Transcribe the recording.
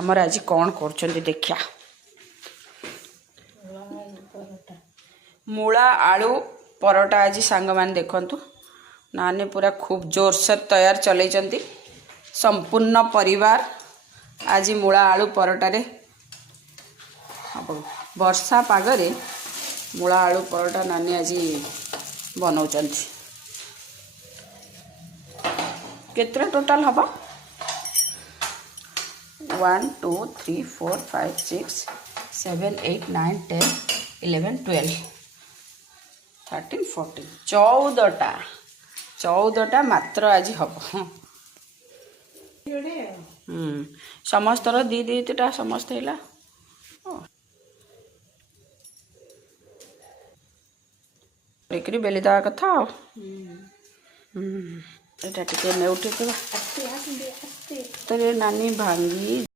आमर आज कौन कर देखिया मूला आलू परोटा आज सांग मान देखंतु नानी पूरा खूब जोर से तैयार चलई संपूर्ण परिवार आज मूला आलू परोटा रे वर्षा पागरे मूला आलू परोटा नानी आज बनाउछंती केतरा टोटल हबा 1 2 3 4 5 6 7 8 9 10 11 12 13 14 14टा मात्र आज हम समस्तर दी दीटा समस्त है बेली दवा कथा यहाँ टे ने उठे नानी भांगी